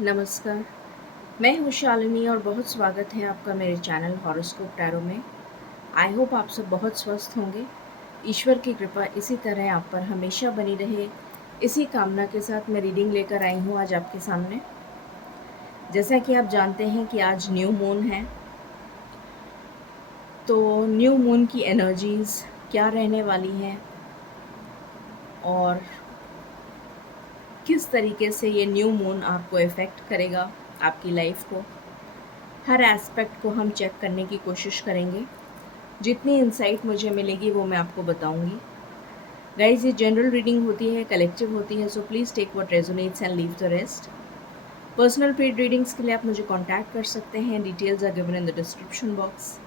नमस्कार, मैं हूँ शालिनी और बहुत स्वागत है आपका मेरे चैनल हॉरोस्कोप टैरो में। आई होप आप सब बहुत स्वस्थ होंगे। ईश्वर की कृपा इसी तरह आप पर हमेशा बनी रहे, इसी कामना के साथ मैं रीडिंग लेकर आई हूँ आज आपके सामने। जैसा कि आप जानते हैं कि आज न्यू मून है, तो न्यू मून की एनर्जीज़ क्या रहने वाली हैं और किस तरीके से ये न्यू मून आपको इफ़ेक्ट करेगा, आपकी लाइफ को, हर एस्पेक्ट को हम चेक करने की कोशिश करेंगे। जितनी इंसाइट मुझे मिलेगी वो मैं आपको बताऊंगी। गाइज, ये जनरल रीडिंग होती है, कलेक्टिव होती है, so please take what resonates and leave the rest. Personal paid readings के लिए आप मुझे कांटेक्ट कर सकते हैं, details are given in the description box.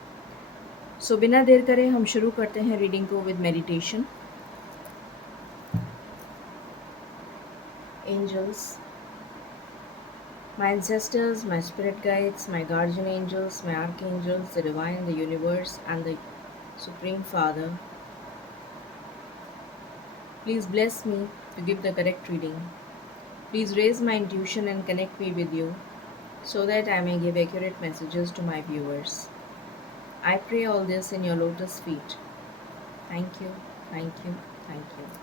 So बिना देर करे हम शुरू करते हैं रीडिंग को with meditation. Angels, my ancestors, my spirit guides, my guardian angels, my archangels, the divine, the universe, and the Supreme Father, please bless me to give the correct reading. Please raise my intuition and connect me with you so that I may give accurate messages to my viewers. I pray all this in your lotus feet. Thank you, thank you, thank you.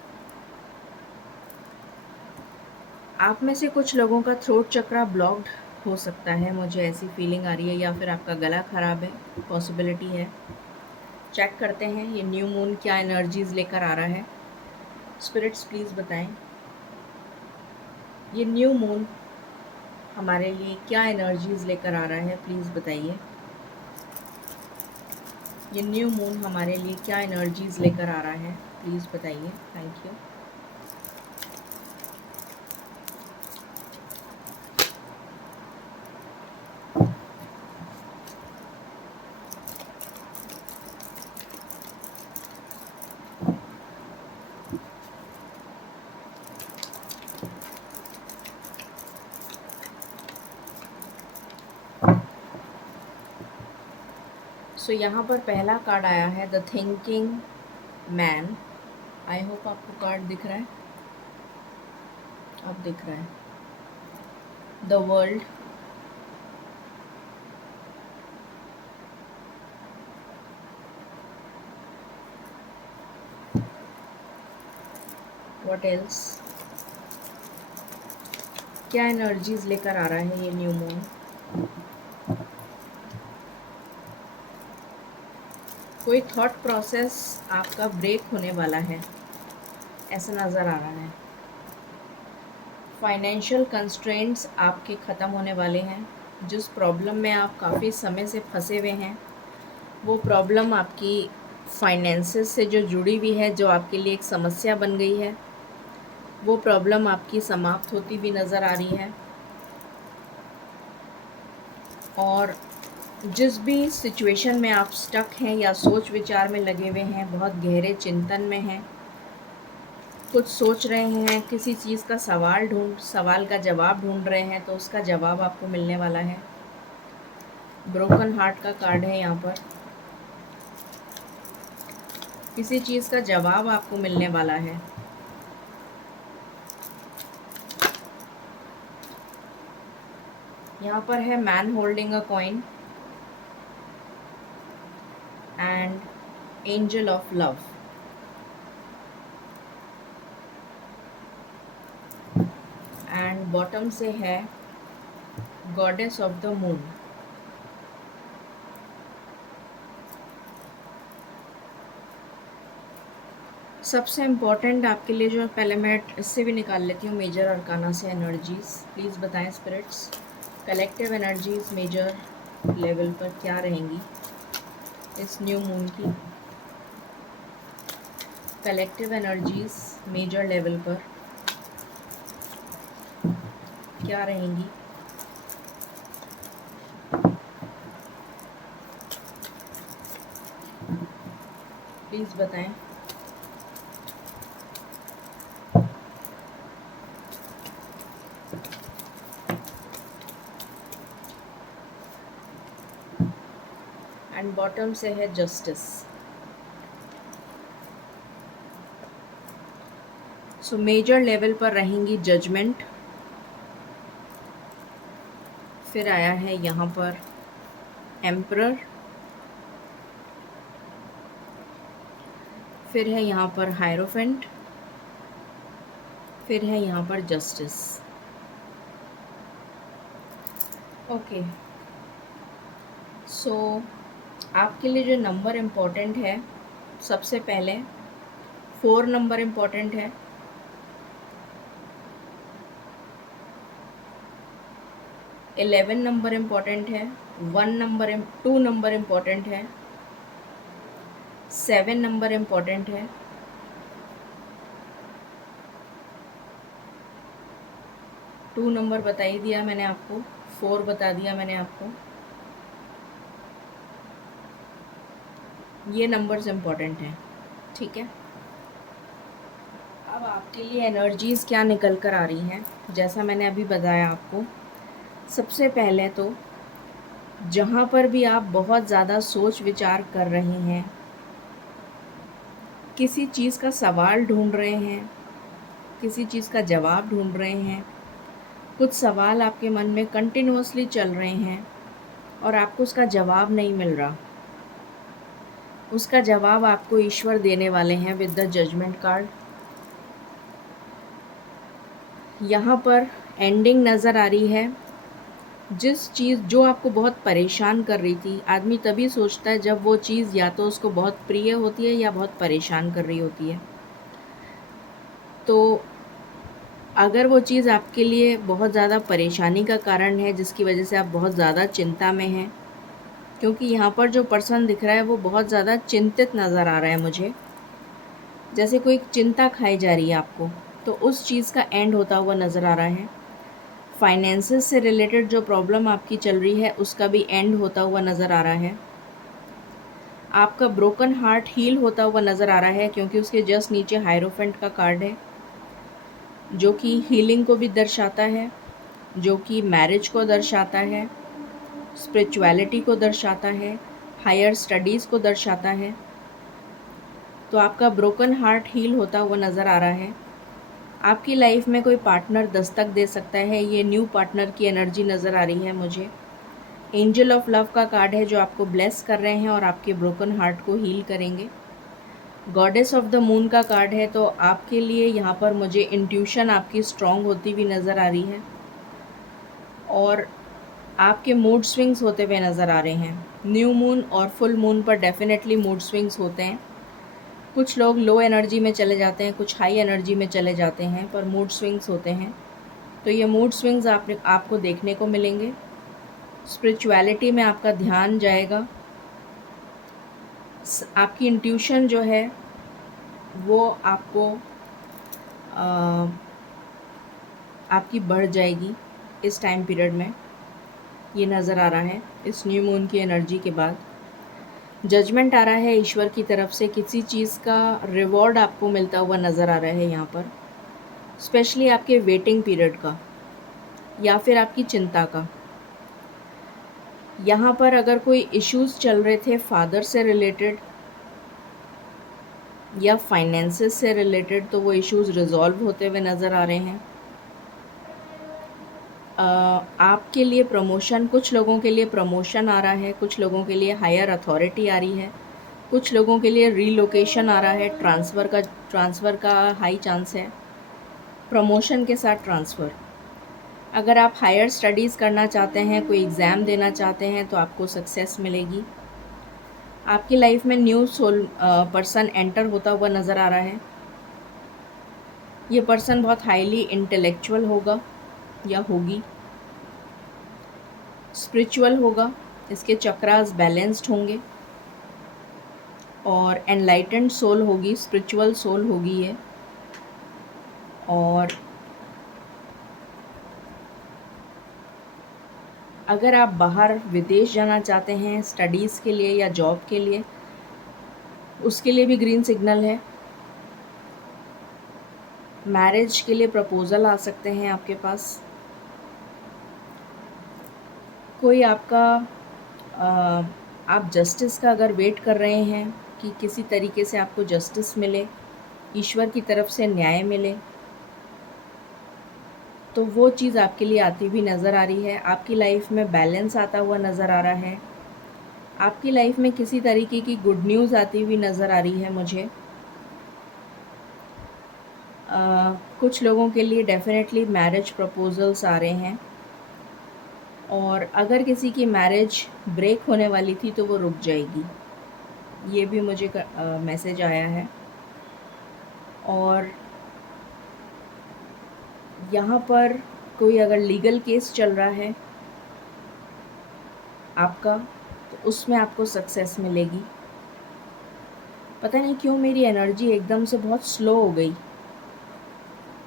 आप में से कुछ लोगों का throat चक्रा blocked हो सकता है, मुझे ऐसी फीलिंग आ रही है, या फिर आपका गला खराब है, पॉसिबिलिटी है। चेक करते हैं ये न्यू मून क्या एनर्जीज लेकर आ रहा है। स्पिरिट्स प्लीज़ बताएं, ये न्यू मून हमारे लिए क्या एनर्जीज लेकर आ रहा है, प्लीज़ बताइए। ये न्यू मून हमारे लिए क्या एनर्जीज लेकर आ रहा है, प्लीज़ बताइए। Thank you. सो यहाँ पर पहला कार्ड आया है the thinking man. I hope आपको कार्ड दिख रहा है, अब दिख रहा है। द वर्ल्ड, व्हाट एल्स, क्या एनर्जीज लेकर आ रहा है ये न्यू मून। कोई थॉट प्रोसेस आपका ब्रेक होने वाला है, ऐसा नज़र आ रहा है। फाइनेंशियल कंस्ट्रेंट्स आपके ख़त्म होने वाले हैं। जिस प्रॉब्लम में आप काफ़ी समय से फंसे हुए हैं, वो प्रॉब्लम आपकी फाइनेंसेस से जो जुड़ी हुई है, जो आपके लिए एक समस्या बन गई है, वो प्रॉब्लम आपकी समाप्त होती हुई नज़र आ रही है। और जिस भी सिचुएशन में आप स्टक हैं या सोच विचार में लगे हुए हैं, बहुत गहरे चिंतन में हैं, कुछ सोच रहे हैं, किसी चीज़ का सवाल का जवाब ढूंढ रहे हैं, तो उसका जवाब आपको मिलने वाला है। ब्रोकन हार्ट का कार्ड है यहाँ पर। किसी चीज़ का जवाब आपको मिलने वाला है। यहाँ पर है man holding a coin and angel of love. And bottom से है गॉडेस ऑफ द मून। सबसे इम्पोर्टेंट आपके लिए जो, पहले मैं इससे भी निकाल लेती हूँ मेजर अरकाना से एनर्जीज। प्लीज़ बताएं spirits, collective energies major level पर क्या रहेंगी इस न्यू मून की। कलेक्टिव एनर्जीज मेजर लेवल पर क्या रहेंगी। प्लीज़ बताएं। एंड बॉटम से है जस्टिस। सो मेजर लेवल पर रहेंगी जजमेंट, फिर आया है यहाँ पर एम्परर, फिर है यहाँ पर हायरोफेंट, फिर है यहाँ पर जस्टिस। ओके, सो आपके लिए जो नंबर इम्पोर्टेंट है, सबसे पहले 4 नंबर इम्पोर्टेंट है, 11 नंबर इम्पोर्टेंट है, 2 नंबर इम्पोर्टेंट है, 7 नंबर इम्पोर्टेंट है, 2 नंबर बता ही दिया मैंने आपको, 4 बता दिया मैंने आपको। ये नंबर्स इम्पोर्टेंट हैं, ठीक है। अब आपके लिए एनर्जीज़ क्या निकल कर आ रही हैं, जैसा मैंने अभी बताया आपको। सबसे पहले तो जहाँ पर भी आप बहुत ज़्यादा सोच विचार कर रहे हैं, किसी चीज़ का सवाल ढूंढ रहे हैं, किसी चीज़ का जवाब ढूंढ रहे हैं, कुछ सवाल आपके मन में कंटिन्यूअसली चल रहे हैं और आपको उसका जवाब नहीं मिल रहा, उसका जवाब आपको ईश्वर देने वाले हैं विद द जजमेंट कार्ड। यहाँ पर एंडिंग नज़र आ रही है। जिस चीज़ जो आपको बहुत परेशान कर रही थी, आदमी तभी सोचता है जब वो चीज़ या तो उसको बहुत प्रिय होती है या बहुत परेशान कर रही होती है। तो अगर वो चीज़ आपके लिए बहुत ज़्यादा परेशानी का कारण है, जिसकी वजह से आप बहुत ज़्यादा चिंता में हैं, क्योंकि यहाँ पर जो पर्सन दिख रहा है वो बहुत ज़्यादा चिंतित नज़र आ रहा है मुझे, जैसे कोई चिंता खाई जा रही है आपको, तो उस चीज़ का एंड होता हुआ नज़र आ रहा है। फाइनेंसेस से रिलेटेड जो प्रॉब्लम आपकी चल रही है उसका भी एंड होता हुआ नज़र आ रहा है। आपका ब्रोकन हार्ट हील होता हुआ नज़र आ रहा है, क्योंकि उसके जस्ट नीचे हायरोफेंट का कार्ड है, जो कि हीलिंग को भी दर्शाता है, जो कि मैरिज को दर्शाता है, स्पिरिचुअलिटी को दर्शाता है, हायर स्टडीज़ को दर्शाता है। तो आपका ब्रोकन हार्ट हील होता हुआ नज़र आ रहा है। आपकी लाइफ में कोई पार्टनर दस्तक दे सकता है, ये न्यू पार्टनर की एनर्जी नज़र आ रही है मुझे। एंजल ऑफ लव का कार्ड है, जो आपको ब्लेस कर रहे हैं और आपके ब्रोकन हार्ट को हील करेंगे। गॉडेस ऑफ द मून का कार्ड है, तो आपके लिए यहाँ पर मुझे इंट्यूशन आपकी स्ट्रॉन्ग होती हुई नज़र आ रही है और आपके मूड स्विंग्स होते हुए नज़र आ रहे हैं। न्यू मून और फुल मून पर डेफिनेटली मूड स्विंग्स होते हैं। कुछ लोग लो एनर्जी में चले जाते हैं, कुछ हाई एनर्जी में चले जाते हैं, पर मूड स्विंग्स होते हैं। तो ये मूड स्विंग्स आपको देखने को मिलेंगे। स्पिरिचुअलिटी में आपका ध्यान जाएगा। आपकी इंट्यूशन जो है वो आपको आपकी बढ़ जाएगी इस टाइम पीरियड में, ये नज़र आ रहा है इस न्यू मून की एनर्जी के बाद। जजमेंट आ रहा है ईश्वर की तरफ से, किसी चीज़ का रिवॉर्ड आपको मिलता हुआ नज़र आ रहा है यहाँ पर, स्पेशली आपके वेटिंग पीरियड का या फिर आपकी चिंता का। यहाँ पर अगर कोई इश्यूज़ चल रहे थे फादर से रिलेटेड या फाइनेंसेस से रिलेटेड, तो वो इश्यूज़ रिजॉल्व होते हुए नज़र आ रहे हैं। आपके लिए प्रमोशन, कुछ लोगों के लिए प्रमोशन आ रहा है, कुछ लोगों के लिए हायर अथॉरिटी आ रही है, कुछ लोगों के लिए रीलोकेशन आ रहा है, ट्रांसफ़र का हाई चांस है, प्रमोशन के साथ ट्रांसफ़र। अगर आप हायर स्टडीज़ करना चाहते हैं, कोई एग्ज़ाम देना चाहते हैं, तो आपको सक्सेस मिलेगी। आपकी लाइफ में न्यू पर्सन एंटर होता हुआ नज़र आ रहा है। ये पर्सन बहुत हाईली इंटेलेक्चुअल होगा या होगी, स्पिरिचुअल होगा, इसके चक्रास बैलेंस्ड होंगे और एनलाइटेंड सोल होगी, स्पिरिचुअल सोल होगी ये। और अगर आप बाहर विदेश जाना चाहते हैं स्टडीज़ के लिए या जॉब के लिए, उसके लिए भी ग्रीन सिग्नल है। मैरिज के लिए प्रपोज़ल आ सकते हैं आपके पास। कोई आपका आप जस्टिस का अगर वेट कर रहे हैं कि किसी तरीके से आपको जस्टिस मिले, ईश्वर की तरफ से न्याय मिले, तो वो चीज़ आपके लिए आती हुई नज़र आ रही है। आपकी लाइफ में बैलेंस आता हुआ नज़र आ रहा है। आपकी लाइफ में किसी तरीके की गुड न्यूज़ आती हुई नज़र आ रही है मुझे। कुछ लोगों के लिए डेफ़िनेटली मैरिज प्रपोज़ल्स आ रहे हैं, और अगर किसी की मैरिज ब्रेक होने वाली थी तो वो रुक जाएगी। ये भी मुझे मैसेज आया है। और यहाँ पर कोई अगर लीगल केस चल रहा है आपका, तो उसमें आपको सक्सेस मिलेगी। पता नहीं क्यों मेरी एनर्जी एकदम से बहुत स्लो हो गई।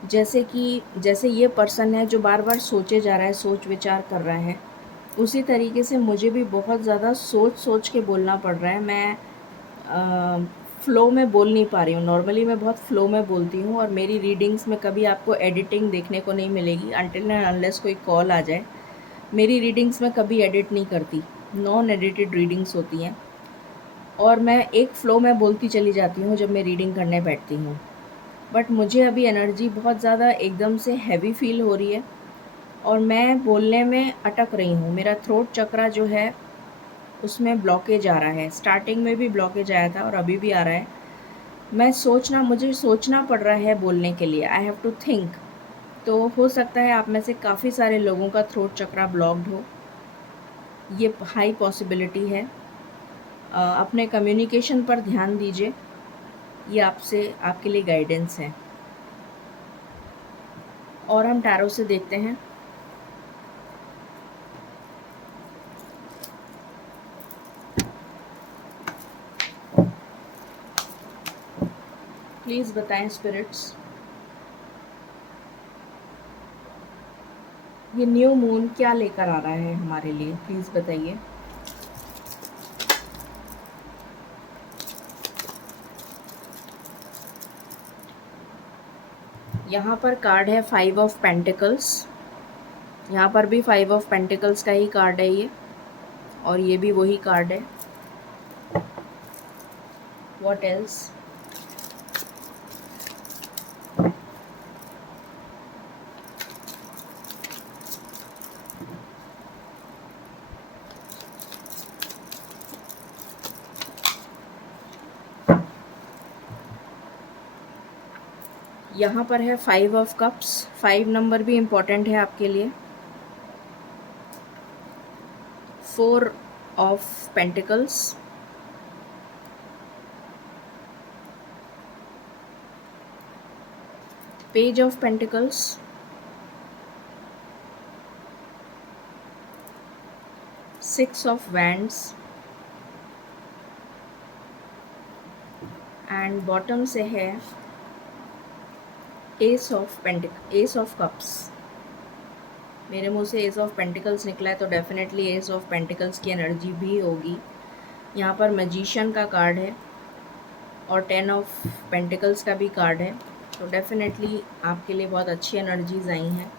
जैसे ये पर्सन है जो बार-बार सोचे जा रहा है, सोच विचार कर रहा है, उसी तरीके से मुझे भी बहुत ज़्यादा सोच-सोच के बोलना पड़ रहा है। मैं फ़्लो में बोल नहीं पा रही हूँ। नॉर्मली मैं बहुत फ़्लो में बोलती हूँ, और मेरी रीडिंग्स में कभी आपको एडिटिंग देखने को नहीं मिलेगी अनटिल एंड अनलेस कोई कॉल आ जाए। मेरी रीडिंग्स में कभी एडिट नहीं करती, नॉन एडिटेड रीडिंग्स होती हैं, और मैं एक फ़्लो में बोलती चली जाती हूँ जब मैं रीडिंग करने बैठती हूँ। बट मुझे अभी एनर्जी बहुत ज़्यादा एकदम से हैवी फ़ील हो रही है, और मैं बोलने में अटक रही हूँ। मेरा थ्रोट चक्रा जो है उसमें ब्लॉकेज आ रहा है। स्टार्टिंग में भी ब्लॉकेज आया था और अभी भी आ रहा है। मुझे सोचना पड़ रहा है बोलने के लिए। I have to think. तो हो सकता है आप में से काफ़ी सारे लोगों का थ्रोट चक्रा ब्लॉक्ड हो। ये हाई पॉसिबिलिटी है। अपने कम्युनिकेशन पर ध्यान दीजिए। ये आपके लिए गाइडेंस है। और हम टैरो से देखते हैं। प्लीज़ बताएं स्पिरिट्स, ये न्यू मून क्या लेकर आ रहा है हमारे लिए? प्लीज़ बताइए। यहाँ पर कार्ड है 5 ऑफ पेंटिकल्स। यहाँ पर भी 5 ऑफ पेंटिकल्स का ही कार्ड है ये, और ये भी वही कार्ड है। What else? यहाँ पर है 5 ऑफ कप्स। 5 नंबर भी इम्पॉर्टेंट है आपके लिए। 4 of pentacles, page of pentacles, 6 of wands, and bottom से है एस ऑफ कप्स। मेरे मुंह से एस ऑफ पेंटिकल्स निकला है, तो डेफिनेटली एस ऑफ पेंटिकल्स की एनर्जी भी होगी। यहाँ पर मैजिशियन का कार्ड है, और 10 ऑफ पेंटिकल्स का भी कार्ड है, तो डेफिनेटली आपके लिए बहुत अच्छी एनर्जीज आई हैं।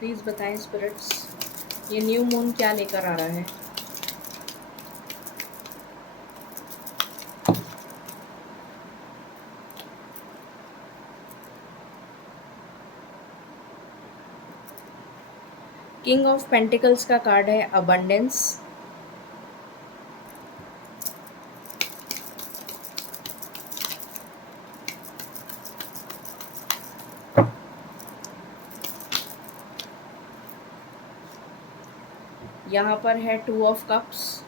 प्लीज़ बताएं स्पिरिट्स, ये न्यू मून क्या लेकर आ रहा है? किंग ऑफ पेंटिकल्स का कार्ड है अबंडेंस। यहाँ पर है 2 ऑफ कप्स।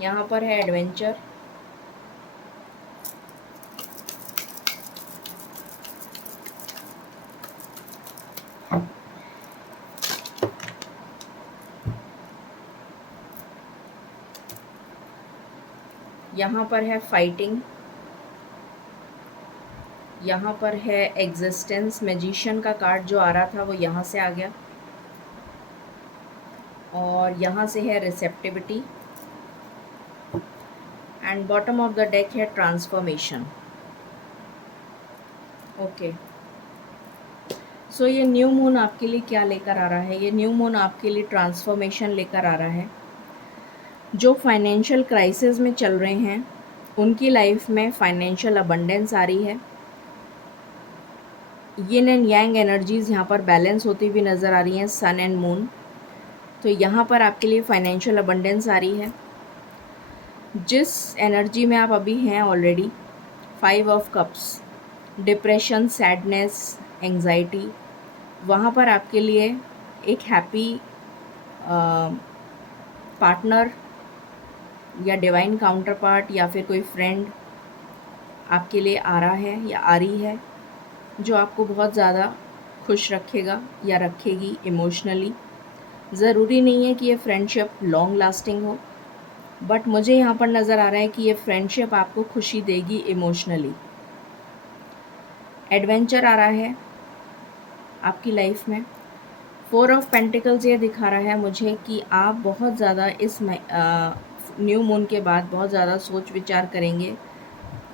यहाँ पर है एडवेंचर। यहाँ पर है फाइटिंग। यहाँ पर है एग्जिस्टेंस। मैजिशियन का कार्ड जो आ रहा था वो यहाँ से आ गया, और यहाँ से है receptivity, and bottom of the deck है ट्रांसफॉर्मेशन। ओके, सो ये न्यू मून आपके लिए क्या लेकर आ रहा है? ये न्यू मून आपके लिए ट्रांसफॉर्मेशन लेकर आ रहा है। जो फाइनेंशियल क्राइसिस में चल रहे हैं, उनकी लाइफ में फाइनेंशियल अबंडेंस आ रही है। यिन एंड यांग एनर्जीज़ यहाँ पर बैलेंस होती हुई नज़र आ रही हैं, सन एंड मून। तो यहाँ पर आपके लिए फाइनेंशियल अबंडेंस आ रही है। जिस एनर्जी में आप अभी हैं already, 5 of cups, depression, sadness, anxiety, वहाँ पर आपके लिए एक हैप्पी पार्टनर या डिवाइन काउंटर पार्ट या फिर कोई फ्रेंड आपके लिए आ रहा है या आ रही है, जो आपको बहुत ज़्यादा खुश रखेगा या रखेगी इमोशनली। ज़रूरी नहीं है कि ये फ्रेंडशिप लॉन्ग लास्टिंग हो, बट मुझे यहाँ पर नज़र आ रहा है कि ये फ्रेंडशिप आपको खुशी देगी इमोशनली। एडवेंचर आ रहा है आपकी लाइफ में। 4 ऑफ पेंटिकल्स ये दिखा रहा है मुझे कि आप बहुत ज़्यादा इस न्यू मून के बाद बहुत ज़्यादा सोच विचार करेंगे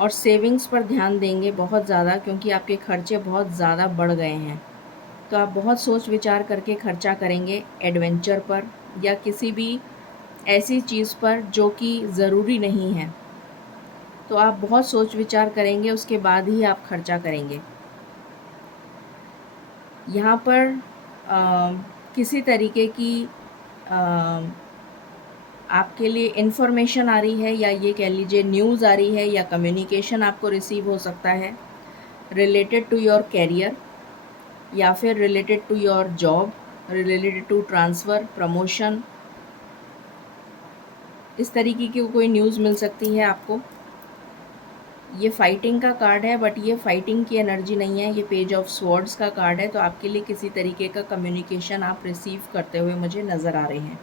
और सेविंग्स पर ध्यान देंगे बहुत ज़्यादा, क्योंकि आपके खर्चे बहुत ज़्यादा बढ़ गए हैं। तो आप बहुत सोच विचार करके खर्चा करेंगे एडवेंचर पर या किसी भी ऐसी चीज़ पर जो कि ज़रूरी नहीं है। तो आप बहुत सोच विचार करेंगे, उसके बाद ही आप खर्चा करेंगे। यहाँ पर किसी तरीके की आपके लिए इन्फॉर्मेशन आ रही है, या ये कह लीजिए न्यूज़ आ रही है, या कम्युनिकेशन आपको रिसीव हो सकता है रिलेटेड टू योर कैरियर, या फिर related to your job, related to transfer, promotion. इस तरीके की कोई न्यूज़ मिल सकती है आपको। ये फाइटिंग का कार्ड है, बट ये फाइटिंग की एनर्जी नहीं है, ये पेज ऑफ स्वॉर्ड्स का कार्ड है। तो आपके लिए किसी तरीके का कम्युनिकेशन आप रिसीव करते हुए मुझे नज़र आ रहे हैं।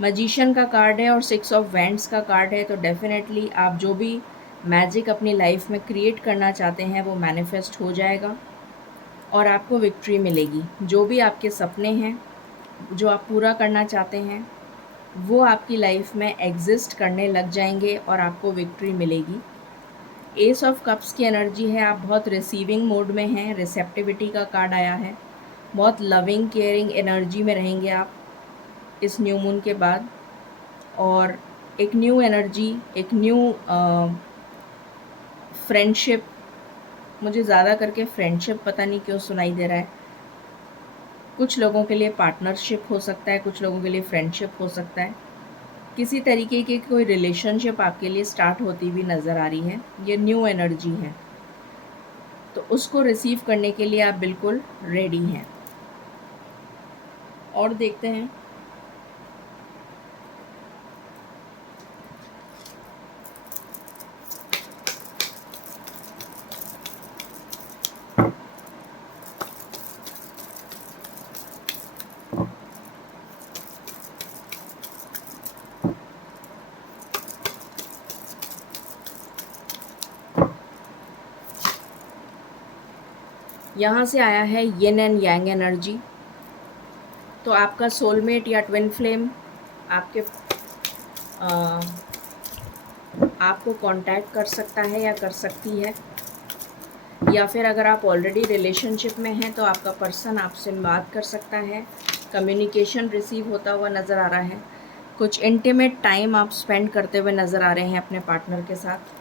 मैजिशियन का कार्ड है और 6 ऑफ वैंड्स का कार्ड है। तो डेफिनेटली आप जो भी मैजिक अपनी लाइफ में क्रिएट करना चाहते हैं वो मैनिफेस्ट हो जाएगा और आपको विक्ट्री मिलेगी। जो भी आपके सपने हैं, जो आप पूरा करना चाहते हैं, वो आपकी लाइफ में एग्जिस्ट करने लग जाएंगे और आपको विक्ट्री मिलेगी। एस ऑफ कप्स की एनर्जी है, आप बहुत रिसीविंग मोड में हैं, रिसेप्टिविटी का कार्ड आया है। बहुत लविंग केयरिंग एनर्जी में रहेंगे आप इस न्यू मून के बाद, और एक न्यू एनर्जी, एक न्यू फ्रेंडशिप, मुझे ज़्यादा करके फ्रेंडशिप पता नहीं क्यों सुनाई दे रहा है। कुछ लोगों के लिए पार्टनरशिप हो सकता है, कुछ लोगों के लिए फ्रेंडशिप हो सकता है। किसी तरीके की कोई रिलेशनशिप आपके लिए स्टार्ट होती हुई नज़र आ रही है। ये न्यू एनर्जी है, तो उसको रिसीव करने के लिए आप बिल्कुल रेडी हैं। और देखते हैं यहाँ से आया है यिन एंड यांग एनर्जी। तो आपका सोलमेट या ट्विन फ्लेम आपके आपको कांटेक्ट कर सकता है या कर सकती है, या फिर अगर आप ऑलरेडी रिलेशनशिप में हैं तो आपका पर्सन आपसे बात कर सकता है। कम्युनिकेशन रिसीव होता हुआ नज़र आ रहा है। कुछ इंटीमेट टाइम आप स्पेंड करते हुए नज़र आ रहे हैं अपने पार्टनर के साथ।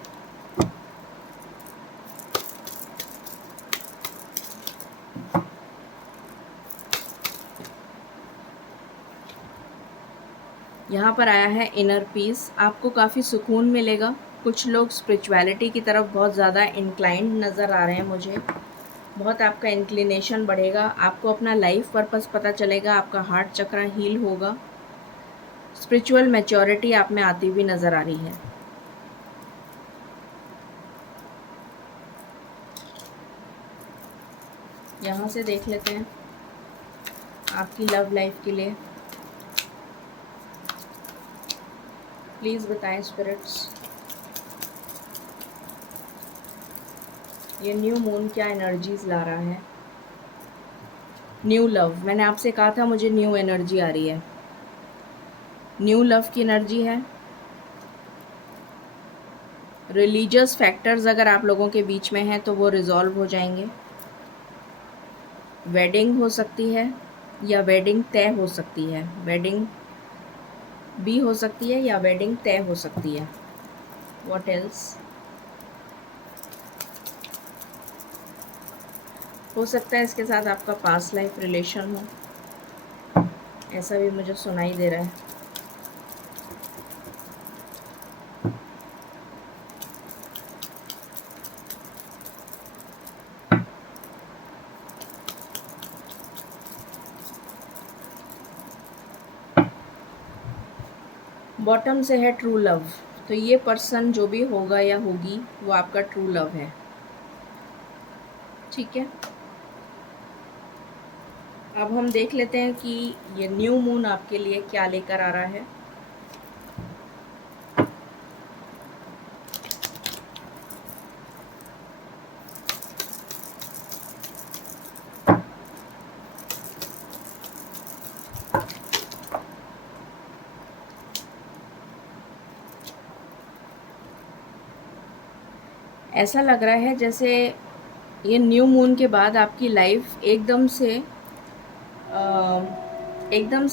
यहाँ पर आया है इनर पीस, आपको काफ़ी सुकून मिलेगा। कुछ लोग स्पिरिचुअलिटी की तरफ बहुत ज़्यादा इंक्लाइंड नज़र आ रहे हैं मुझे। बहुत आपका इंक्लिनेशन बढ़ेगा, आपको अपना लाइफ पर्पस पता चलेगा, आपका हार्ट चक्र हील होगा। स्पिरिचुअल मैच्योरिटी आप में आती हुई नज़र आ रही है। यहाँ से देख लेते हैं आपकी लव लाइफ के लिए। प्लीज़ बताएं स्पिरिट्स, ये न्यू मून क्या एनर्जीज ला रहा है। न्यू लव, मैंने आपसे कहा था मुझे न्यू एनर्जी आ रही है। न्यू लव की एनर्जी है। रिलीजियस फैक्टर्स अगर आप लोगों के बीच में हैं तो वो रिजॉल्व हो जाएंगे। वेडिंग हो सकती है या वेडिंग तय हो सकती है। वेडिंग भी हो सकती है या वेडिंग तय हो सकती है। What else? हो सकता है इसके साथ आपका पास्ट लाइफ रिलेशन हो, ऐसा भी मुझे सुनाई दे रहा है। बॉटम से है ट्रू लव, तो ये पर्सन जो भी होगा या होगी वो आपका ट्रू लव है। ठीक है, अब हम देख लेते हैं कि ये न्यू मून आपके लिए क्या लेकर आ रहा है। ऐसा लग रहा है जैसे ये न्यू मून के बाद आपकी लाइफ एकदम से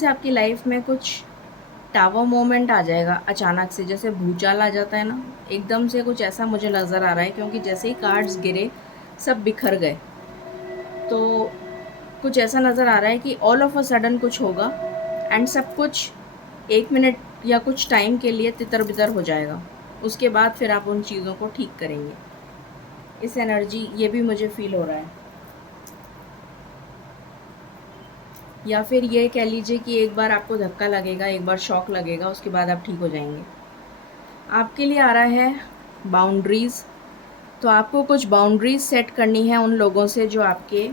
आपकी लाइफ में कुछ टावर मोमेंट आ जाएगा अचानक से, जैसे भूचाल आ जाता है ना, एकदम से कुछ ऐसा मुझे नज़र आ रहा है, क्योंकि जैसे ही कार्ड्स गिरे सब बिखर गए। तो कुछ ऐसा नज़र आ रहा है कि ऑल ऑफ अ सडन कुछ होगा एंड सब कुछ 1 मिनट या कुछ टाइम के लिए तितर बितर हो जाएगा। उसके बाद फिर आप उन चीज़ों को ठीक करेंगे। इस एनर्जी ये भी मुझे फील हो रहा है। या फिर ये कह लीजिए कि एक बार आपको धक्का लगेगा, एक बार शॉक लगेगा, उसके बाद आप ठीक हो जाएंगे। आपके लिए आ रहा है बाउंड्रीज़, तो आपको कुछ बाउंड्रीज़ सेट करनी है उन लोगों से जो आपके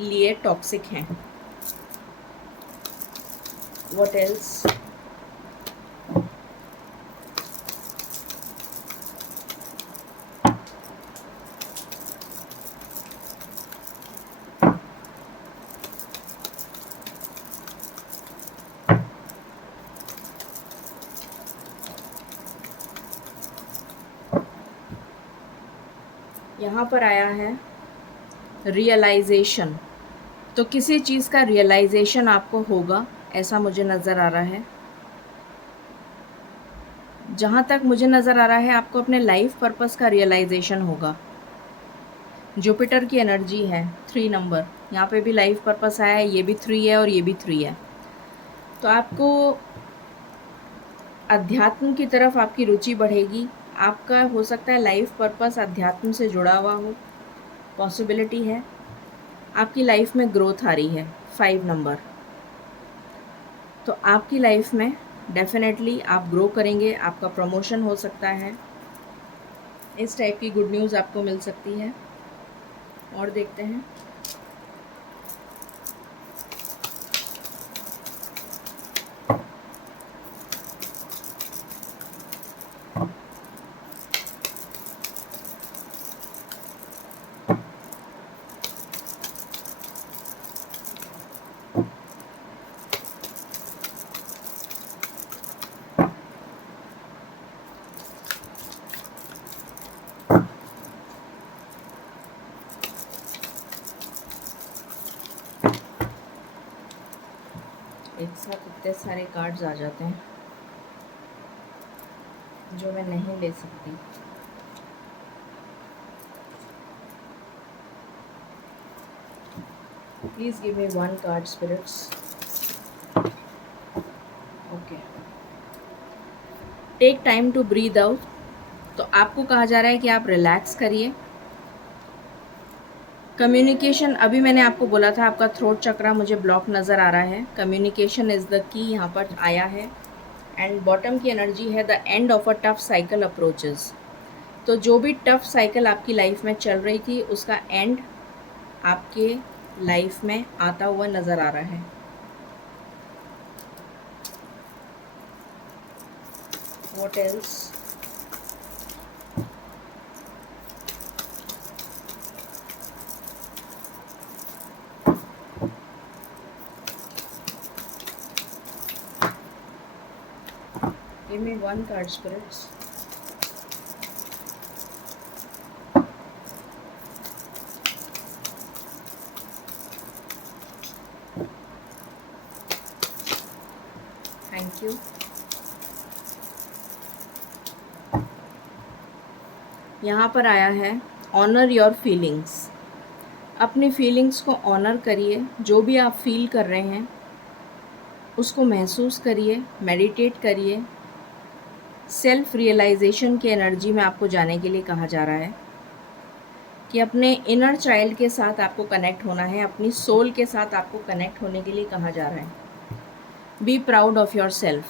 लिए टॉक्सिक हैं। What else? यहाँ पर आया है रियलाइजेशन, तो किसी चीज़ का रियलाइजेशन आपको होगा, ऐसा मुझे नज़र आ रहा है। जहाँ तक मुझे नज़र आ रहा है आपको अपने लाइफ पर्पस का रियलाइजेशन होगा। जुपिटर की एनर्जी है 3 नंबर, यहाँ पे भी लाइफ पर्पस आया है, ये भी 3 है और ये भी 3 है। तो आपको अध्यात्म की तरफ आपकी रुचि बढ़ेगी। आपका हो सकता है लाइफ पर्पस अध्यात्म से जुड़ा हुआ हो, पॉसिबिलिटी है। आपकी लाइफ में ग्रोथ आ रही है 5 नंबर, तो आपकी लाइफ में डेफिनेटली आप ग्रो करेंगे, आपका प्रमोशन हो सकता है। इस टाइप की गुड न्यूज़ आपको मिल सकती है। और देखते हैं। एक साथ इतने सारे कार्ड्स आ जाते हैं जो मैं नहीं ले सकती। Please give me 1 card spirits. Okay, take time to breathe out, तो आपको कहा जा रहा है कि आप रिलैक्स करिए। कम्युनिकेशन, अभी मैंने आपको बोला था आपका थ्रोट चक्रा मुझे ब्लॉक नज़र आ रहा है। कम्युनिकेशन इज़ द की, यहाँ पर आया है। एंड बॉटम की एनर्जी है the end of a tough cycle approaches, तो जो भी टफ साइकिल आपकी लाइफ में चल रही थी उसका एंड आपके लाइफ में आता हुआ नज़र आ रहा है। What else? Give me 1 card, spirits. Thank you. यहाँ पर आया है ऑनर योर फीलिंग्स। अपनी फीलिंग्स को ऑनर करिए, जो भी आप फील कर रहे हैं उसको महसूस करिए, मेडिटेट करिए। सेल्फ रियलाइजेशन की एनर्जी में आपको जाने के लिए कहा जा रहा है कि अपने इनर चाइल्ड के साथ आपको कनेक्ट होना है, अपनी सोल के साथ आपको कनेक्ट होने के लिए कहा जा रहा है। Be proud of yourself,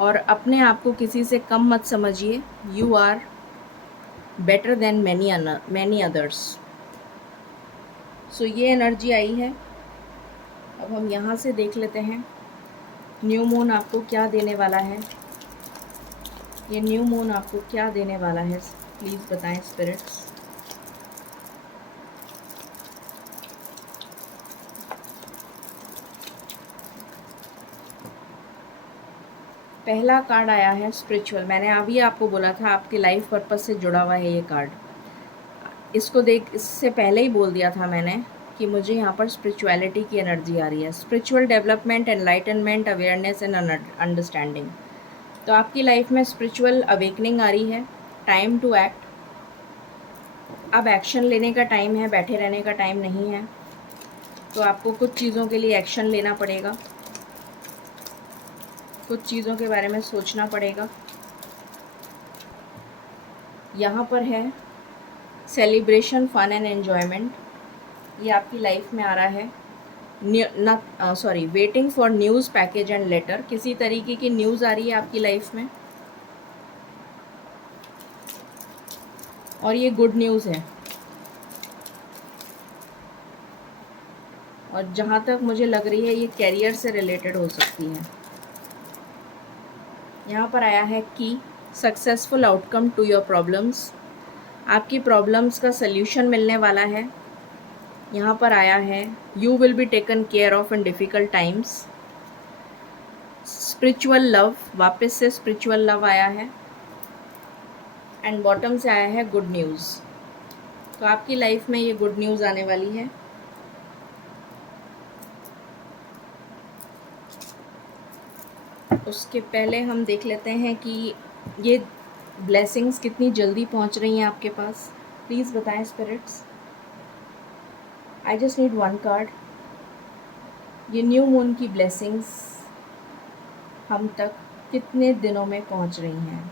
और अपने आप को किसी से कम मत समझिए। You are better than many others. So ये एनर्जी आई है। अब हम यहाँ से देख लेते हैं न्यू मून आपको क्या देने वाला है। ये न्यू मून आपको क्या देने वाला है, प्लीज़ बताएं स्पिरिट्स। पहला कार्ड आया है स्पिरिचुअल। मैंने अभी आपको बोला था आपके लाइफ पर्पस से जुड़ा हुआ है ये कार्ड। इससे पहले ही बोल दिया था मैंने कि मुझे यहाँ पर स्पिरिचुअलिटी की एनर्जी आ रही है। Spiritual development, enlightenment, awareness and understanding. तो आपकी लाइफ में स्पिरिचुअल अवेकनिंग आ रही है। Time to act. अब एक्शन लेने का टाइम है, बैठे रहने का टाइम नहीं है। तो आपको कुछ चीज़ों के लिए एक्शन लेना पड़ेगा, कुछ चीज़ों के बारे में सोचना पड़ेगा। यहाँ पर है सेलिब्रेशन, फन एंड एन्जॉयमेंट। ये आपकी लाइफ में आ रहा है। Waiting for news, package and later. किसी तरीके की न्यूज़ आ रही है आपकी लाइफ में, और ये गुड न्यूज़ है। और जहाँ तक मुझे लग रही है ये कैरियर से रिलेटेड हो सकती है। यहाँ पर आया है कि successful outcome to your problems. आपकी प्रॉब्लम्स का सल्यूशन मिलने वाला है। यहाँ पर आया है you will be taken care of in difficult times. Spiritual love, वापस से स्पिरिचुअल लव आया है। एंड बॉटम से आया है गुड न्यूज़। तो आपकी लाइफ में ये गुड न्यूज़ आने वाली है। उसके पहले हम देख लेते हैं कि ये ब्लेसिंग्स कितनी जल्दी पहुंच रही हैं आपके पास। प्लीज़ बताएं spirits. I just need one card. ये न्यू मून की ब्लेसिंग्स हम तक कितने दिनों में पहुंच रही हैं,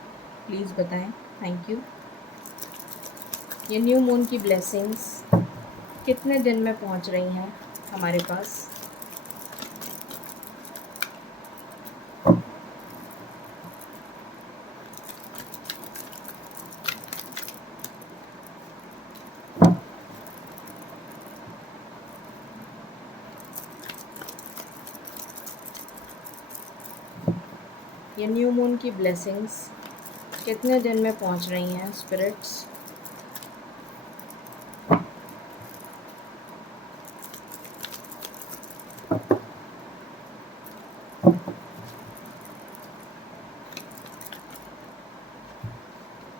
प्लीज़ बताएं। Thank you. ये न्यू मून की ब्लेसिंग्स कितने दिन में पहुंच रही हैं हमारे पास। ये न्यू मून की ब्लेसिंग्स कितने दिन में पहुंच रही हैं spirits.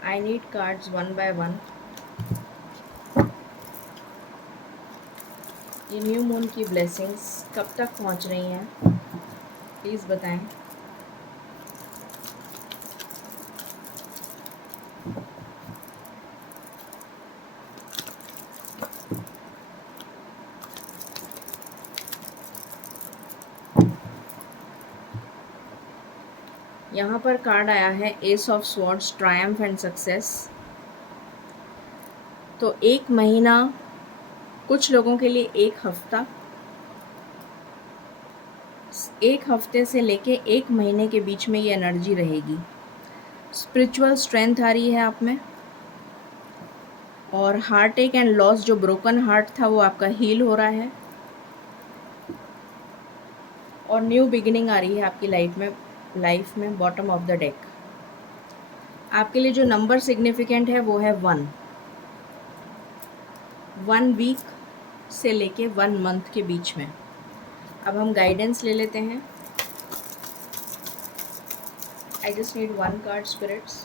I need cards one by one. ये न्यू मून की ब्लेसिंग्स कब तक पहुंच रही हैं, प्लीज़ बताएं। यहाँ पर कार्ड आया है S of swords, Triumph and success. तो एक महीना, कुछ लोगों के लिए एक हफ्ते से लेके एक महीने के बीच में ये एनर्जी रहेगी। स्पिरिचुअल स्ट्रेंथ आ रही है आप में, और हार्ट एक एंड लॉस, जो ब्रोकन हार्ट था वो आपका हील हो रहा है, और न्यू बिगिनिंग आ रही है आपकी लाइफ में बॉटम ऑफ द डेक। आपके लिए जो नंबर सिग्निफिकेंट है वो है 1 वीक से लेके 1 मंथ के बीच में। अब हम गाइडेंस ले लेते हैं। I just need one card spirits.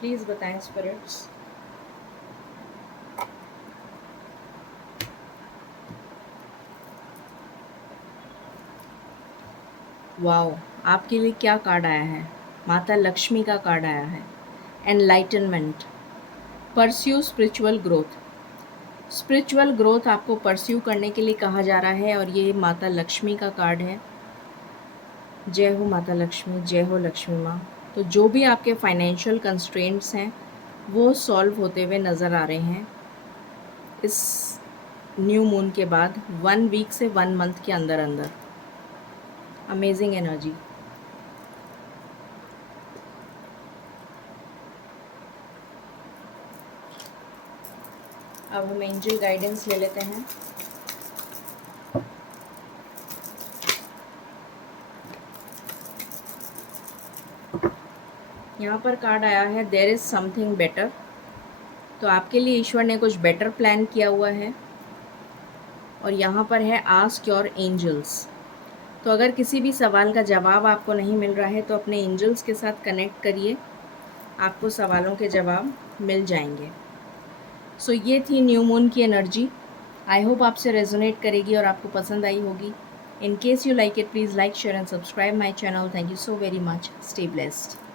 Please बताएं स्पिरिट्स। वाओ, आपके लिए क्या कार्ड आया है? माता लक्ष्मी का कार्ड आया है। Enlightenment, pursue spiritual growth. Spiritual growth आपको परस्यू करने के लिए कहा जा रहा है और ये माता लक्ष्मी का कार्ड है। जय हो माता लक्ष्मी, जय हो लक्ष्मी माँ। तो जो भी आपके फाइनेंशियल कंस्ट्रेंट्स हैं वो सॉल्व होते हुए नज़र आ रहे हैं इस न्यू मून के बाद, 1 वीक से 1 मंथ के अंदर अंदर। Amazing energy. अब हम एंजल गाइडेंस ले लेते हैं। यहाँ पर कार्ड आया है देयर इज़ समथिंग बेटर। तो आपके लिए ईश्वर ने कुछ बेटर प्लान किया हुआ है। और यहाँ पर है आस्क योर एंजल्स। तो अगर किसी भी सवाल का जवाब आपको नहीं मिल रहा है तो अपने एंजल्स के साथ कनेक्ट करिए, आपको सवालों के जवाब मिल जाएंगे। सो ये थी न्यू मून की एनर्जी। आई होप आपसे रेजोनेट करेगी और आपको पसंद आई होगी। In case you like it, please like, share and subscribe my channel. Thank you so very much. Stay blessed.